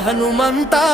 హనుమంతా.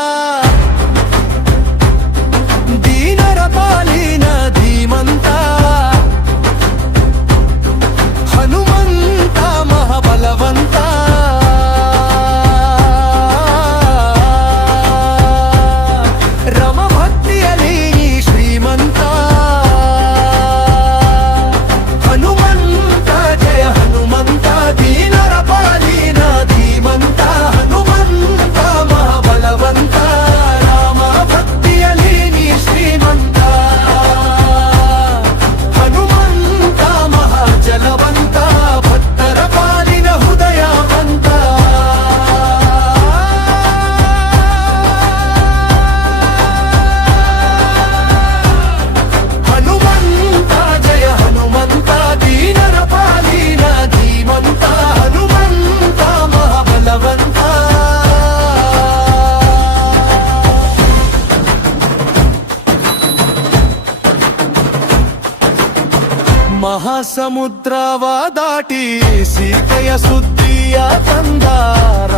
ಮಹಾಸಮುದ್ರವ ದಾಟಿ ಸೀತೆಯ ಸುದ್ದಿಯ ತಂದಾರ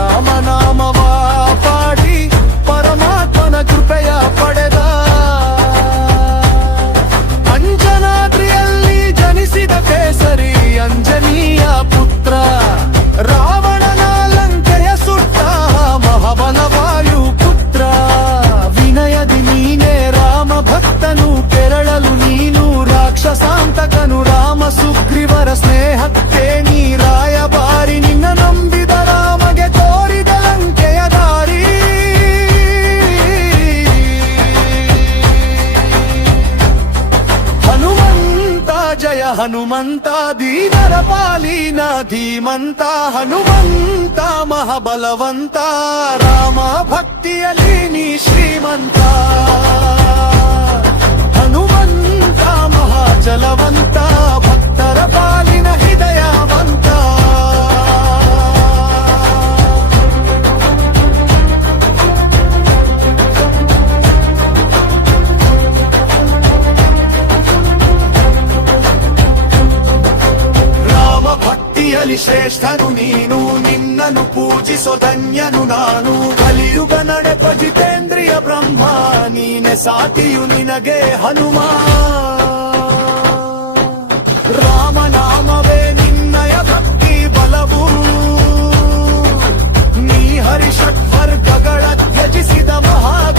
హనుమంత దీనరపాలి నా ధీమంత హనుమంత మహాబలవంత రామ భక్తియలేని శ్రీమంతా. ಬಲಿ ಶ್ರೇಷ್ಠನು ನೀನು, ನಿನ್ನನ್ನು ಪೂಜಿಸೋ ಧನ್ಯನು ನಾನು. ಕಲಿಯುಗ ನಡೆಪ ಜಿತೇಂದ್ರಿಯ ಬ್ರಹ್ಮ, ನೀನೆ ಸಾಟಿಯು ನಿನಗೆ ಹನುಮ. ರಾಮನಾಮವೇ ನಿನ್ನಯ ಭಕ್ತಿ ಬಲವು. ನೀ ಹರಿಷಟ್ವರ್ಗಗಳ ತ್ಯಜಿಸಿದ ಮಹಾ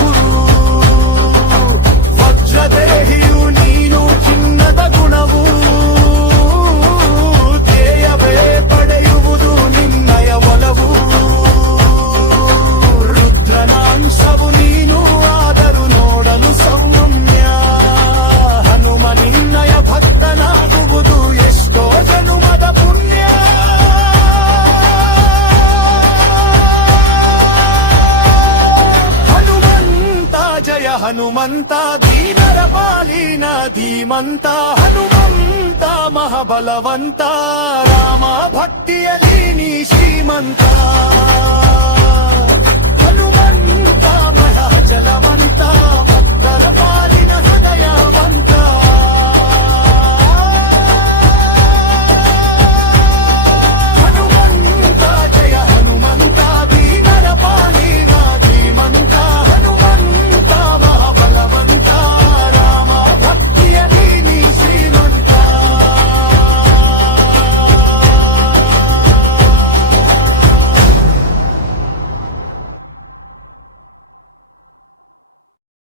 హనుమంత దీనర పాలీన ధీమంత హనుమంత మహాబలవంత రామ భక్తి అలీని శ్రీమంతా.